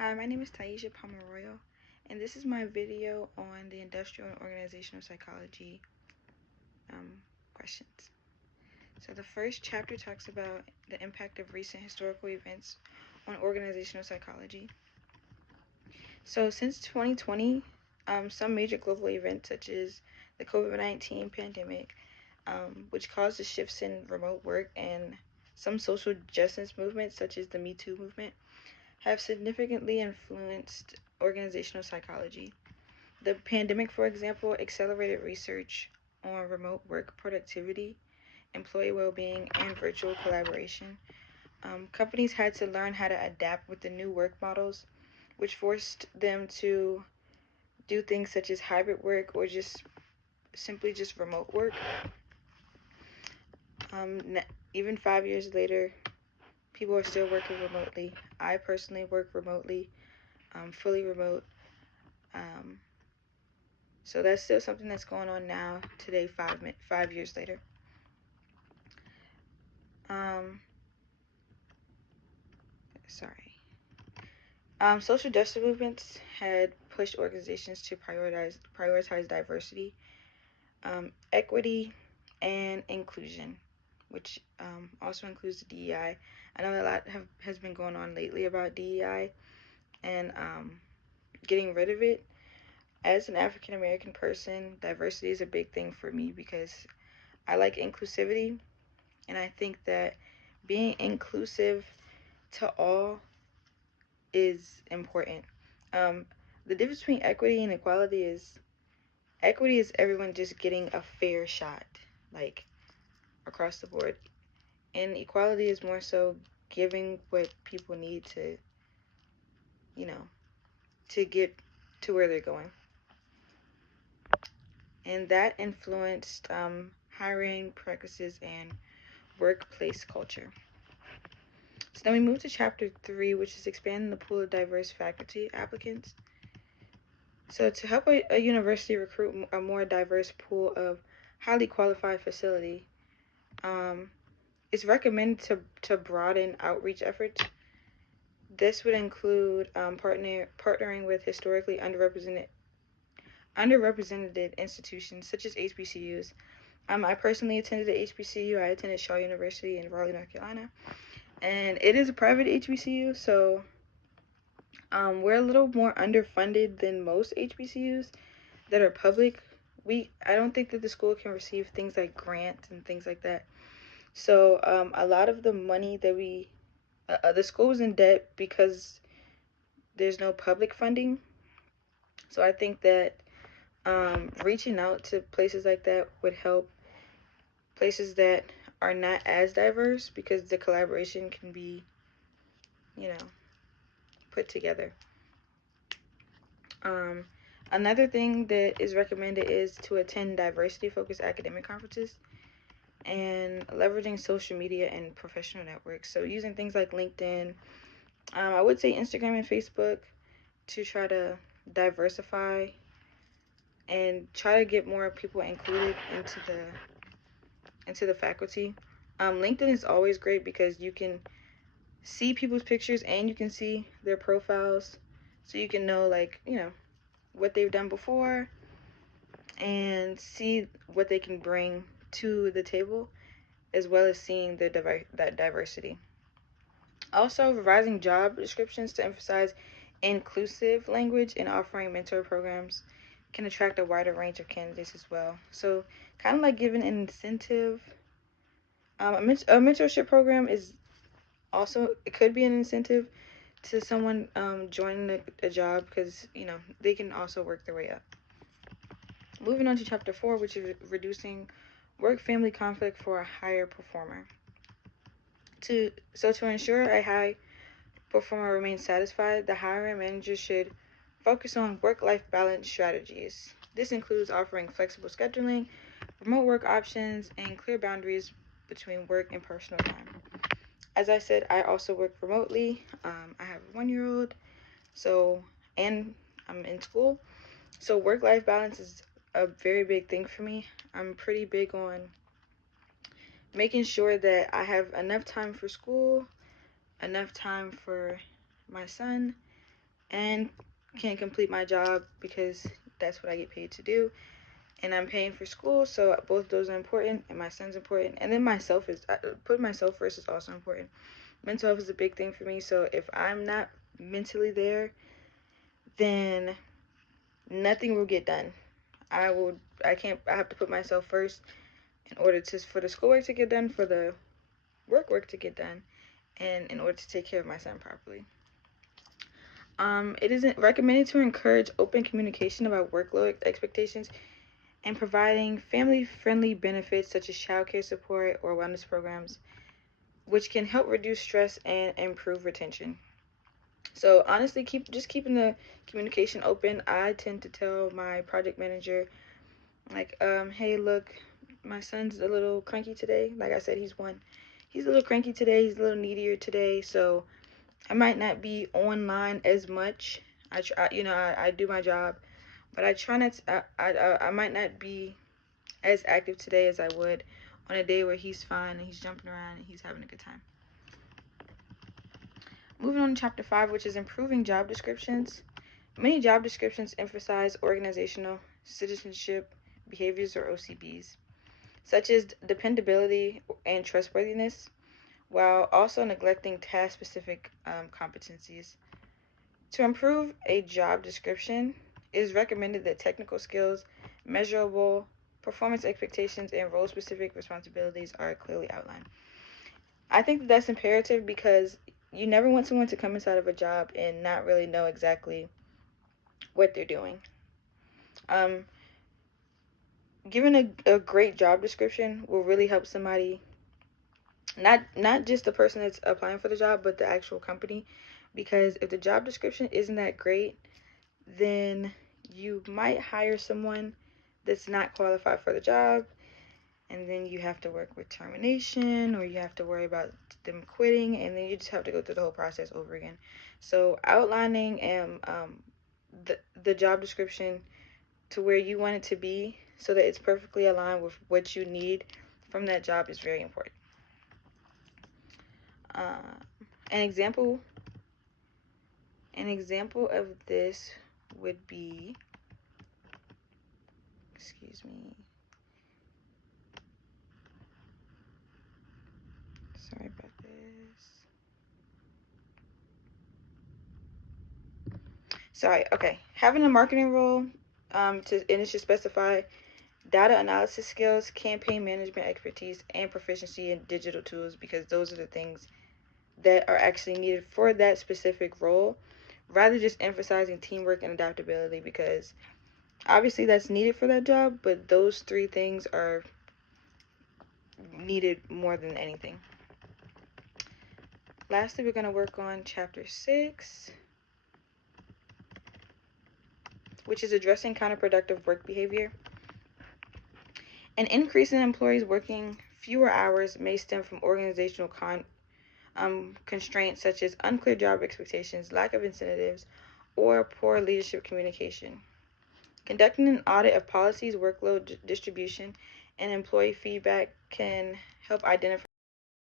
Hi, my name is Taisha Pomeroyo, and this is my video on the industrial and organizational psychology questions. So the first chapter talks about the impact of recent historical events on organizational psychology. So since 2020, some major global events such as the COVID-19 pandemic, which caused the shifts in remote work, and some social justice movements such as the Me Too movement, have significantly influenced organizational psychology. The pandemic, for example, accelerated research on remote work productivity, employee well being, and virtual collaboration. Companies had to learn how to adapt with the new work models, which forced them to do things such as hybrid work or just remote work. Even 5 years later, people are still working remotely. I personally work remotely, fully remote. So that's still something that's going on now, today, 5 years later. Social justice movements had pushed organizations to prioritize diversity, equity, and inclusion, which also includes the DEI. I know a lot has been going on lately about DEI and getting rid of it. As an African American person, diversity is a big thing for me because I like inclusivity, and I think that being inclusive to all is important. The difference between equity and equality is everyone just getting a fair shot, like across the board. And equality is more so giving what people need to get to where they're going. And that influenced hiring practices and workplace culture. So then we move to chapter 3, which is expanding the pool of diverse faculty applicants. So to help a university recruit a more diverse pool of highly qualified facility, it's recommended to broaden outreach efforts. This would include partnering with historically underrepresented institutions such as HBCUs. I personally attended the HBCU. I attended Shaw University in Raleigh, North Carolina, and it is a private HBCU, so we're a little more underfunded than most HBCUs that are public. I don't think that the school can receive things like grants and things like that. So a lot of the money that the school is in debt because there's no public funding. So I think that reaching out to places like that would help places that are not as diverse, because the collaboration can be, put together. Another thing that is recommended is to attend diversity-focused academic conferences and leveraging social media and professional networks. So using things like LinkedIn, I would say Instagram and Facebook, to try to diversify and try to get more people included into the faculty. LinkedIn is always great because you can see people's pictures and you can see their profiles, so you can know what they've done before and see what they can bring to the table, as well as seeing that diversity. Also, revising job descriptions to emphasize inclusive language and offering mentor programs can attract a wider range of candidates as well. So kind of like giving an incentive. A mentorship program is also, it could be an incentive to someone joining a job, because they can also work their way up. Moving on to chapter 4, which is reducing work-family conflict for a higher performer. To ensure a high performer remains satisfied, the hiring manager should focus on work-life balance strategies. This includes offering flexible scheduling, remote work options, and clear boundaries between work and personal time. As I said, I also work remotely. I have a 1-year-old, and I'm in school. So work-life balance is a very big thing for me. I'm pretty big on making sure that I have enough time for school, enough time for my son, and can't complete my job because that's what I get paid to do. And I'm paying for school, so both of those are important, and my son's important. And then putting myself first is also important. Mental health is a big thing for me, so if I'm not mentally there, then nothing will get done. I have to put myself first in order for the schoolwork to get done, for the work to get done, and in order to take care of my son properly. It isn't recommended to encourage open communication about workload expectations and providing family-friendly benefits such as childcare support or wellness programs, which can help reduce stress and improve retention. So honestly, keeping the communication open. I tend to tell my project manager, like, hey, look, my son's a little cranky today. Like I said, he's one. He's a little cranky today. He's a little needier today. So I might not be online as much. I do my job, but I try not to, I might not be as active today as I would on a day where he's fine and he's jumping around and he's having a good time. Moving on to chapter 5, which is improving job descriptions. Many job descriptions emphasize organizational citizenship behaviors, or OCBs, such as dependability and trustworthiness, while also neglecting task-specific competencies. To improve a job description, it is recommended that technical skills, measurable performance expectations, and role-specific responsibilities are clearly outlined. I think that that's imperative because you never want someone to come inside of a job and not really know exactly what they're doing. Given a great job description will really help somebody, not just the person that's applying for the job, but the actual company. Because if the job description isn't that great, then you might hire someone that's not qualified for the job, and then you have to work with termination, or you have to worry about them quitting, and then you just have to go through the whole process over again. So outlining the job description to where you want it to be so that it's perfectly aligned with what you need from that job is very important. An example of this would be, excuse me, sorry about this. Sorry, okay. Having a marketing role, and it should specify data analysis skills, campaign management expertise, and proficiency in digital tools, because those are the things that are actually needed for that specific role, rather just emphasizing teamwork and adaptability, because obviously that's needed for that job, but those 3 things are needed more than anything. Lastly, we're going to work on chapter 6, which is addressing counterproductive work behavior. An increase in employees working fewer hours may stem from organizational constraints such as unclear job expectations, lack of incentives, or poor leadership communication. Conducting an audit of policies, workload distribution, and employee feedback can help identify